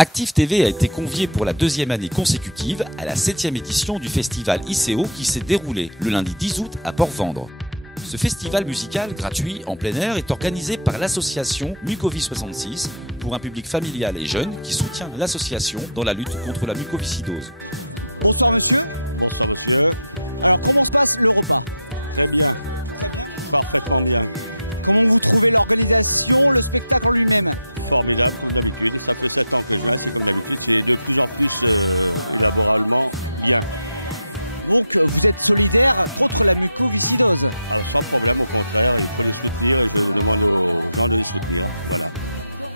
Active TV a été convié pour la deuxième année consécutive à la 7e édition du festival ICO qui s'est déroulé le lundi 10 août à Port-Vendre. Ce festival musical gratuit en plein air est organisé par l'association Mucovis 66 pour un public familial et jeune qui soutient l'association dans la lutte contre la mucoviscidose. Bonsoir monsieur. Bonsoir monsieur. Alors comment se passe le repas? Très bien. Très bien. Parfaitement bien. Comment vous trouvez l'organisation, le spectacle en lui-même? Formidable comme d'habitude. Ça fait 7 ans que je viens, c'est comme d'habitude. C'est de plus en plus élaboralement bien. Donc vous êtes solidaire contre la mucoviscidose? Alors sans problème, au contraire, il faut les soutenir et je demande aux gens de les soutenir. Voilà.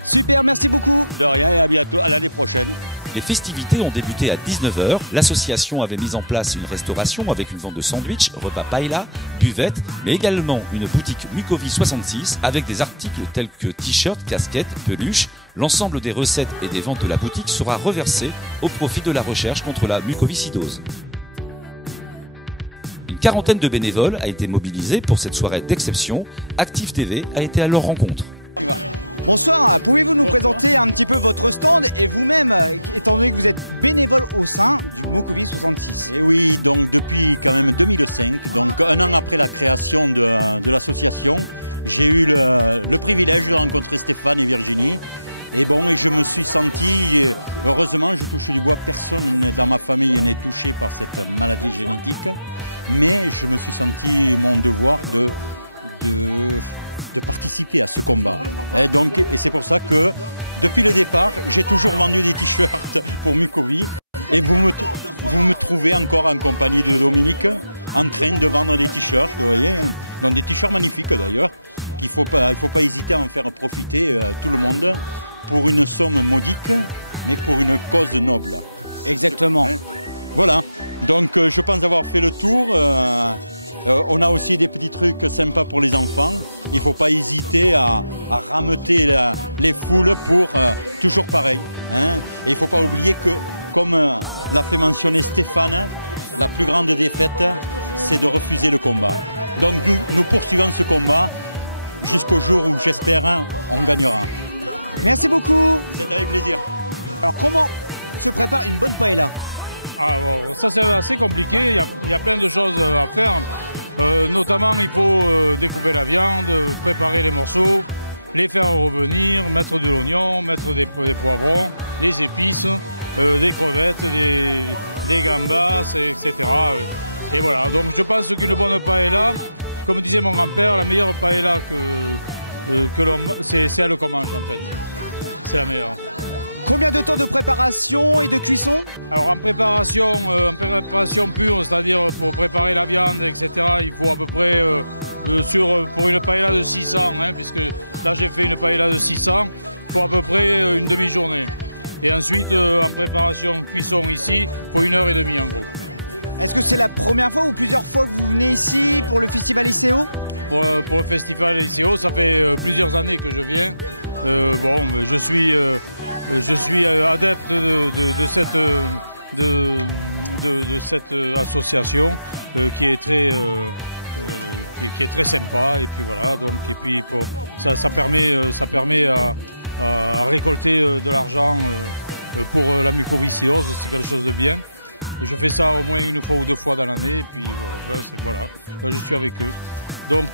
Super, merci beaucoup. De rien et à bientôt, à l'année prochaine. Les festivités ont débuté à 19 h. L'association avait mis en place une restauration avec une vente de sandwichs, repas paella, buvette, mais également une boutique Mucovis 66 avec des articles tels que t-shirts, casquettes, peluches. L'ensemble des recettes et des ventes de la boutique sera reversé au profit de la recherche contre la mucoviscidose. Une quarantaine de bénévoles a été mobilisée pour cette soirée d'exception. Active TV a été à leur rencontre. Bonsoir, pouvez-vous nous présenter un petit peu votre stand et vous-même, étant donné que vous êtes bénévole au sein du Mucovis 66? Et oui, donc depuis quand même 2005, donc un an après la création de l'association, j'ai eu le privilège de rencontrer Stéphane et Virginie. Et bon, et je me suis senti, heureusement je touche du bois, personne dans ma famille n'est touché par cette maladie génétique, mais je me suis senti mon devoir de participer à ce combat. Et c'est pour ça que, depuis le départ, j'ai toujours vendu des t-shirts pour Mucovis. Et vous me trouvez encore en compagnie de Dominique, en train de vendre des t-shirts, vous voyez. Donc des t-shirts magnifiques d'ailleurs, il faut pas hésiter à en faire profiter tout le monde, pour une somme modique, mais pour une cause noble. Exactement. Voilà, donc je pense avoir fait le tour. On a aussi des petits trucs sympas pour les enfants. Il ne faut pas hésiter à rameuter les foules pour toujours pareil. Hein. Et il ne faut pas oublier que, comme l'a fait mentionner Stéphane, la plus grande défaite, c'est de refuser le combat. Donc nous poursuivons ce combat jusqu'au jour où, j'espère, on gagnera. Merci beaucoup. C'est avec plaisir. Alors comment se prépare une bonne paella? Alors, ça c'est assez compliqué, il y a plein de choses à faire. Notamment il faut découper la viande, préparer les morceaux, les faire revenir, mettre de l'oignon, mettre des poivrons, des épices, des crevettes, des gambas, etc. Et voilà, donc je pense qu'une bonne paella, comme disait mon grand-père, la meilleure paella que l'on... c'est elle qu'on mange en fait. C'est la meilleure. Combien de temps de préparation et de cuisson? Alors en préparation pure, c'est-à-dire pour préparer la viande, etc., il faut à peu près, pour une paella de 600, hein, puisque là j'ai fait une paella de 600, il faut à peu près une demi-journée. Et ensuite, en préparation cuisson ici, il faut 1h30 en gros. Est-ce que c'est la première fois ou plusieurs fois que vous venez ici pour le festival ICO? Pour le festival ICO, ça fait plusieurs années que je viens. Bon, je suis adepte de cette association qui est très sympa, et puis voilà, donc et puis ça permet à récolter de l'argent pour la mucoviscidose, c'est quelque chose de bien. Je fais ça au moins une fois ou deux fois dans l'année, et puis voilà, je suis avec eux. Donc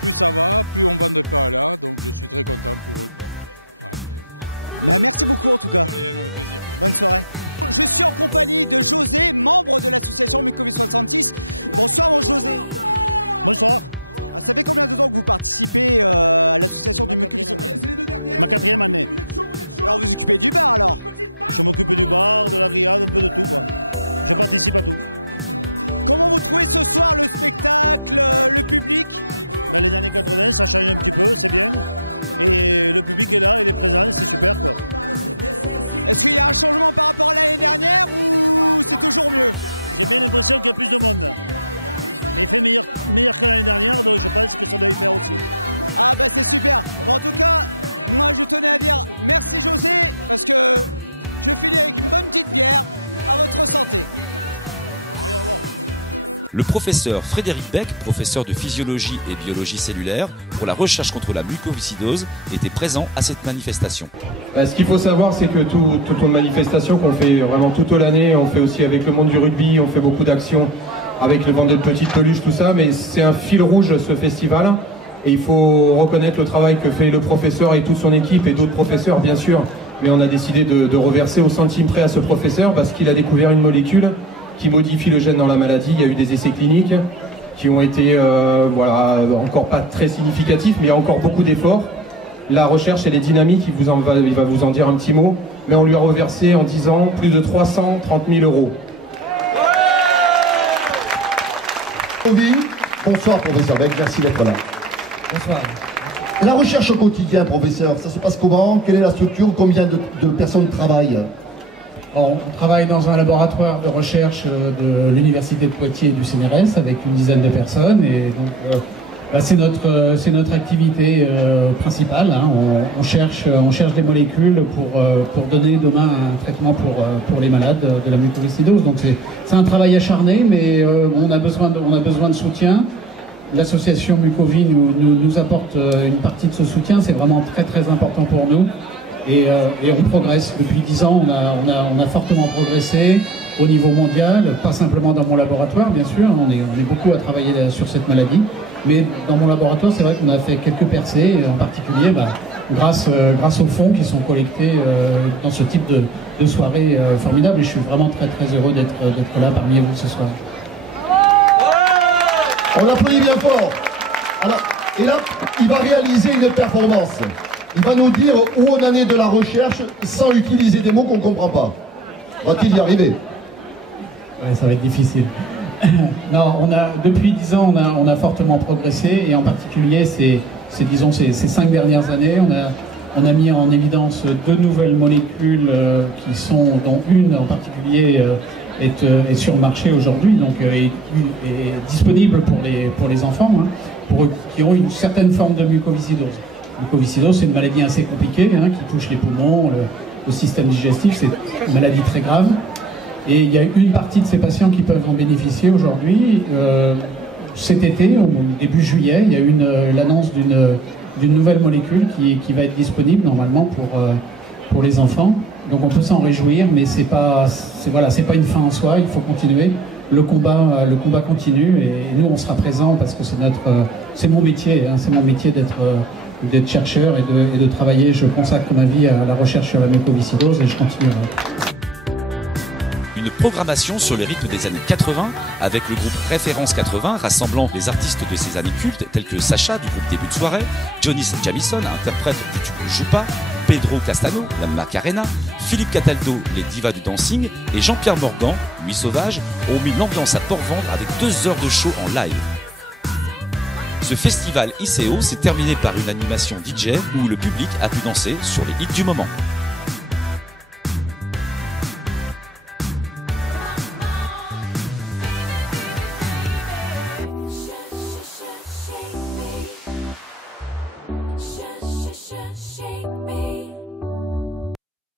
plus ça va, plus on vend de paella, donc je suis très content pour eux. Voilà. Mais merci beaucoup en tout cas. De rien, avec plaisir. Bonne soirée. Je suis en compagnie de José, membre de l'association Mucovis 66. Bonsoir mon José. Bonsoir. Ça fait combien de temps que vous participez à l'association du Mucovis 66? Ma 4e année. Alors vous occupez du bar alors? Je m'occupe du bar, de la grillade, un peu de tout quoi. Je participe à tout. Comment vous trouvez ce soir le spectacle, le public? Ben, les années 80, ça change un petit peu, c'est bien. Et le public est là, il est présent, c'est super quoi. Est-ce qu'il y a un changement par rapport à l'année dernière ou c'est toujours mieux? J'ai bien l'impression qu'il y a plus de monde. Mais il fait meilleur que l'année dernière, donc je pense que ça doit y faire aussi. Ah bah c'est super. Bon, en tout cas, moi je tenais à dire merci José, parce que je finis avec une bonne petite bière à votre santé. Allez, au revoir. Le professeur Frédéric Beck, professeur de physiologie et biologie cellulaire pour la recherche contre la mucoviscidose, était présent à cette manifestation. Ce qu'il faut savoir, c'est que toute une manifestation qu'on fait vraiment toute l'année, on fait aussi avec le monde du rugby, on fait beaucoup d'actions avec le vente de petites peluches, tout ça, mais c'est un fil rouge ce festival. Et il faut reconnaître le travail que fait le professeur et toute son équipe et d'autres professeurs bien sûr. Mais on a décidé de reverser au centime près à ce professeur parce qu'il a découvert une molécule qui modifie le gène dans la maladie. Il y a eu des essais cliniques qui ont été voilà, encore pas très significatifs, mais il y a encore beaucoup d'efforts. La recherche elle est dynamique, il va vous en dire un petit mot, mais on lui a reversé en 10 ans plus de 330 000 €. Bonsoir professeur Beck, merci d'être là. Bonsoir. La recherche au quotidien, professeur, ça se passe comment? Quelle est la structure? Combien de personnes travaillent? On travaille dans un laboratoire de recherche de l'Université de Poitiers et du CNRS avec une dizaine de personnes. Et donc, c'est notre activité principale. Hein. On cherche des molécules pour donner demain un traitement pour les malades de la mucoviscidose. Donc c'est un travail acharné, mais on a besoin de soutien. L'association Mucovi nous apporte une partie de ce soutien, c'est vraiment très très important pour nous et on progresse. Depuis 10 ans, on a fortement progressé au niveau mondial, pas simplement dans mon laboratoire bien sûr, on est beaucoup à travailler sur cette maladie, mais dans mon laboratoire c'est vrai qu'on a fait quelques percées, en particulier grâce aux fonds qui sont collectés dans ce type de soirée formidable et je suis vraiment très très heureux d'être là parmi vous ce soir. On l'applaudit bien fort. Alors, et là, il va réaliser une performance. Il va nous dire où on en est de la recherche sans utiliser des mots qu'on ne comprend pas. Va-t-il y arriver? Ouais, ça va être difficile. Non, depuis 10 ans, on a fortement progressé et en particulier ces 5 dernières années, on a mis en évidence 2 nouvelles molécules dont une en particulier est sur le marché aujourd'hui, donc est disponible pour les enfants, hein, qui ont une certaine forme de mucoviscidose. Mucoviscidose, c'est une maladie assez compliquée, hein, qui touche les poumons, le système digestif, c'est une maladie très grave. Et il y a une partie de ces patients qui peuvent en bénéficier aujourd'hui. Cet été, au début juillet, il y a eu l'annonce d'une nouvelle molécule qui va être disponible normalement pour les enfants. Donc on peut s'en réjouir, mais c'est pas une fin en soi, il faut continuer. Le combat continue et nous on sera présents parce que c'est mon métier, hein, c'est mon métier d'être chercheur et de travailler. Je consacre ma vie à la recherche sur la mucoviscidose et je continuerai. Une programmation sur les rythmes des années 80 avec le groupe Référence 80 rassemblant les artistes de ces années cultes tels que Sacha du groupe Début de soirée, Johnny Jamison, interprète du tube Jupa, Pedro Castano, la Macarena, Philippe Cataldo, les divas du dancing et Jean-Pierre Morgan, Nuit Sauvage, ont mis l'ambiance à port-vendre avec 2 heures de show en live. Ce festival ICO s'est terminé par une animation DJ où le public a pu danser sur les hits du moment.